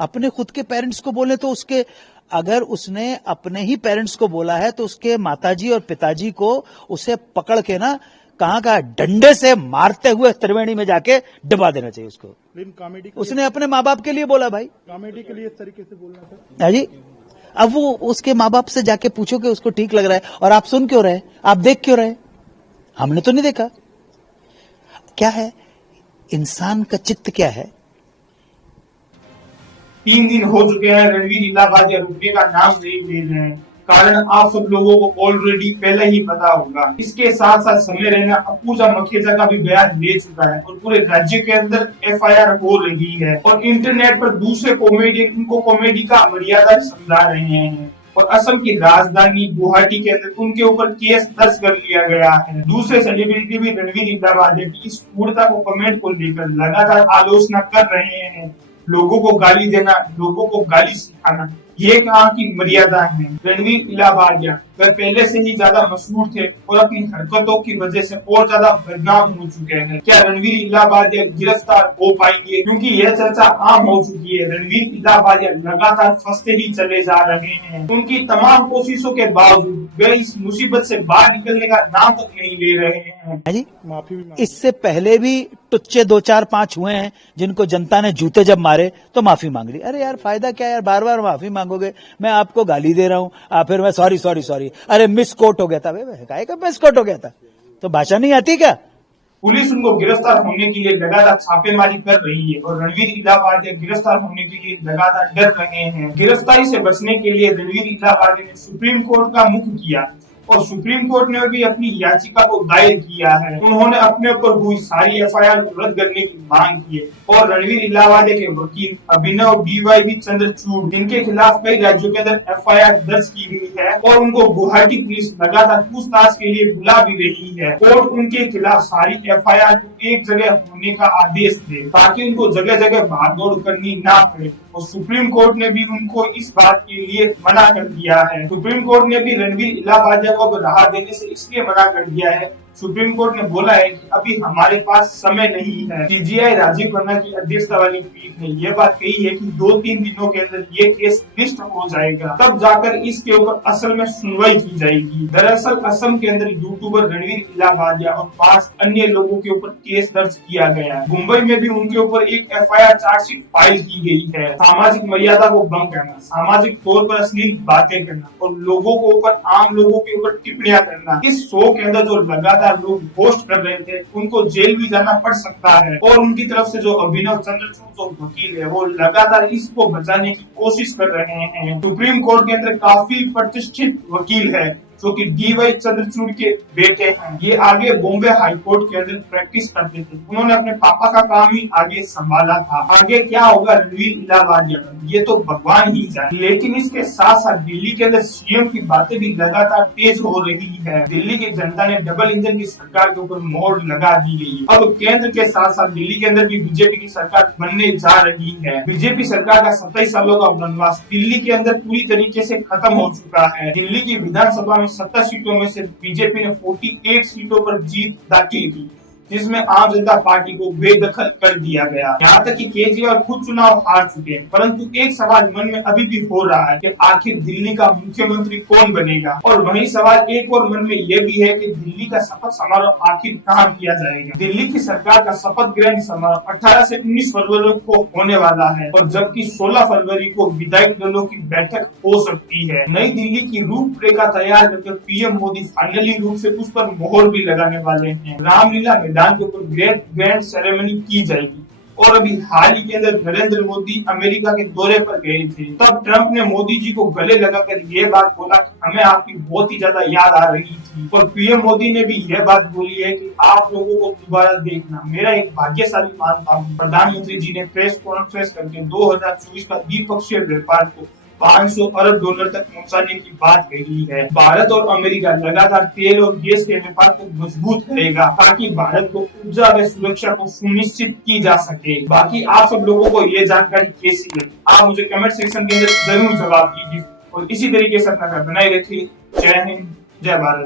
अपने खुद के पेरेंट्स को बोले तो उसके, अगर उसने अपने ही पेरेंट्स को बोला है तो उसके माताजी और पिताजी को उसे पकड़ के ना कहाँ का डंडे से मारते हुए त्रिवेणी में जाके डबा देना चाहिए उसको। लेकिन कॉमेडी उसने अपने माँ बाप के लिए बोला भाई, कॉमेडी के लिए इस तरीके से बोलना था जी। अब वो उसके माँ बाप से जाके पूछो कि उसको ठीक लग रहा है, और आप सुन क्यों रहे, आप देख क्यों रहे, हमने तो नहीं देखा। क्या है इंसान का चित्त, क्या है। 3 दिन हो चुके हैं, रणवीर इलाहाबादी रुपये का नाम नहीं ले रहे हैं। कारण आप सब लोगों को ऑलरेडी पहले ही पता होगा। इसके साथ साथ समय रहना अपूजा मखेजा का भी बयान ले चुका है और पूरे राज्य के अंदर एफआईआर हो रही है और इंटरनेट पर दूसरे कॉमेडियन उनको कॉमेडी का मर्यादा समझा रहे हैं। और असम की राजधानी गुवाहाटी के अंदर उनके ऊपर केस दर्ज कर लिया गया है। दूसरे सेलिब्रिटी भी रणवीर इलाहाबादी की इस क्रूरता को कमेंट को लेकर लगातार आलोचना कर रहे हैं। लोगों को गाली देना, लोगों को गाली सिखाना, ये कहाँ की मर्यादा है। रणवीर इलाहाबादी वह पहले से ही ज्यादा मशहूर थे और अपनी हरकतों की वजह से और ज्यादा बदनाम हो चुके हैं। क्या रणवीर इलाहाबादी गिरफ्तार हो पाएंगे, क्योंकि यह चर्चा आम हो चुकी है। रणवीर इलाहाबादी लगातार फंसते ही चले जा रहे हैं। उनकी तमाम कोशिशों के बावजूद वे इस मुसीबत से बाहर निकलने का नाम तक नहीं ले रहे हैं। जी, माफी इससे पहले भी टुच्चे 2 4 5 हुए हैं जिनको जनता ने जूते जब मारे तो माफी मांग ली। अरे यार फायदा क्या यार, बार बार माफी मांगोगे, मैं आपको गाली दे रहा हूँ, फिर मैं सॉरी सॉरी सॉरी, अरे मिस कोट हो गया था, काहे का मिस कोट हो गया था, तो भाषा नहीं आती क्या। पुलिस उनको गिरफ्तार होने के लिए लगातार छापेमारी कर रही है और रणवीर इलाहाबादी गिरफ्तार होने के लिए लगातार डर रहे हैं। गिरफ्तारी से बचने के लिए रणवीर इलाहाबादी ने सुप्रीम कोर्ट का मुख किया और सुप्रीम कोर्ट ने भी अपनी याचिका को दायर किया है। उन्होंने अपने ऊपर हुई सारी एफआईआर को रद्द करने की मांग की है और रणवीर इलाहाबादी के वकील अभिनव डीवाई चंद्रचूड़, जिनके खिलाफ कई राज्यों के अंदर एफआईआर दर्ज की गई है और उनको गुवाहाटी पुलिस लगातार पूछताछ के लिए बुला भी रही है। कोर्ट उनके खिलाफ सारी एफआईआर को एक जगह होने का आदेश दे ताकि उनको जगह जगह भागदौड़ करनी ना पड़े। और सुप्रीम कोर्ट ने भी उनको इस बात के लिए मना कर दिया है। सुप्रीम कोर्ट ने भी रणवीर इलाहाबादी को राहत देने से इसलिए मना कर दिया है। सुप्रीम कोर्ट ने बोला है कि अभी हमारे पास समय नहीं है। सीजीआई राजीव खन्ना की अध्यक्षता वाली पीठ ने यह बात कही है कि 2-3 दिनों के अंदर ये केस निष्ठ हो जाएगा, तब जाकर इसके ऊपर असल में सुनवाई की जाएगी। दरअसल असम के अंदर यूट्यूबर रणवीर इलाहाबादी और 5 अन्य लोगों के ऊपर केस दर्ज किया गया है। मुंबई में भी उनके ऊपर एक एफआईआर चार्जशीट फाइल की गई है। सामाजिक मर्यादा को भंग करना, सामाजिक तौर पर अश्लील बातें करना और लोगों को ऊपर, आम लोगों के ऊपर टिप्पणियां करना। इस शो के अंदर जो लगातार लोग पोस्ट कर रहे थे उनको जेल भी जाना पड़ सकता है। और उनकी तरफ से जो अभिनव चंद्रचूड़ जो वकील है वो लगातार इसको बचाने की कोशिश कर रहे हैं। सुप्रीम कोर्ट के अंदर काफी प्रतिष्ठित वकील है जो कि डीवाई चंद्रचूड़ के बेटे हैं। ये आगे बॉम्बे हाई कोर्ट के अंदर प्रैक्टिस करते थे। उन्होंने अपने पापा का काम ही आगे संभाला था। आगे क्या होगा रणवीर इलाहाबादी ये तो भगवान ही जाने। लेकिन इसके साथ साथ दिल्ली के अंदर सीएम की बातें भी लगातार तेज हो रही है। दिल्ली की जनता ने डबल इंजन की सरकार के ऊपर मोहर लगा दी गई। अब केंद्र के साथ साथ दिल्ली के अंदर भी बीजेपी की सरकार बनने जा रही है। बीजेपी सरकार का 27 सालों का वनवास दिल्ली के अंदर पूरी तरीके से खत्म हो चुका है। दिल्ली की विधानसभा 70 सीटों में से बीजेपी ने 48 सीटों पर जीत दाखिल की, जिसमें आम जनता पार्टी को बेदखल कर दिया गया। यहाँ तक कि केजरीवाल खुद चुनाव हार चुके हैं, परंतु एक सवाल मन में अभी भी हो रहा है कि आखिर दिल्ली का मुख्यमंत्री कौन बनेगा। और वही सवाल एक और मन में यह भी है कि दिल्ली का शपथ समारोह आखिर कहाँ किया जाएगा। दिल्ली की सरकार का शपथ ग्रहण समारोह 18 से 19 फरवरी को होने वाला है और जबकि 16 फरवरी को विधायक दलों की बैठक हो सकती है। नई दिल्ली की रूपरेखा तैयार करके पीएम मोदी फाइनली रूप से उस पर मोहर भी लगाने वाले हैं। रामलीला मैदान के ऊपर ग्रैंड सेरेमनी की जाएगी। और अभी हाल ही के अंदर नरेंद्र मोदी अमेरिका के दौरे पर गए थे, तब ट्रंप ने मोदी जी को गले लगाकर यह बात बोला कि हमें आपकी बहुत ही ज्यादा याद आ रही थी। और पीएम मोदी ने भी यह बात बोली है कि आप लोगों को दोबारा देखना मेरा एक भाग्यशाली मानता हूँ। प्रधानमंत्री जी ने प्रेस कॉन्फ्रेंस करके 2024 का द्विपक्षीय व्यापार को 500 अरब डॉलर तक पहुंचाने की बात कही है। भारत और अमेरिका लगातार तेल और गैस के व्यापार को मजबूत करेगा ताकि भारत को ऊर्जा व सुरक्षा को सुनिश्चित की जा सके। बाकी आप सब लोगों को ये जानकारी कैसी लगी, आप मुझे कमेंट सेक्शन के अंदर जरूर जवाब दीजिए और इसी तरीके से अपना घर बनाए रखिए। जय हिंद, जय भारत।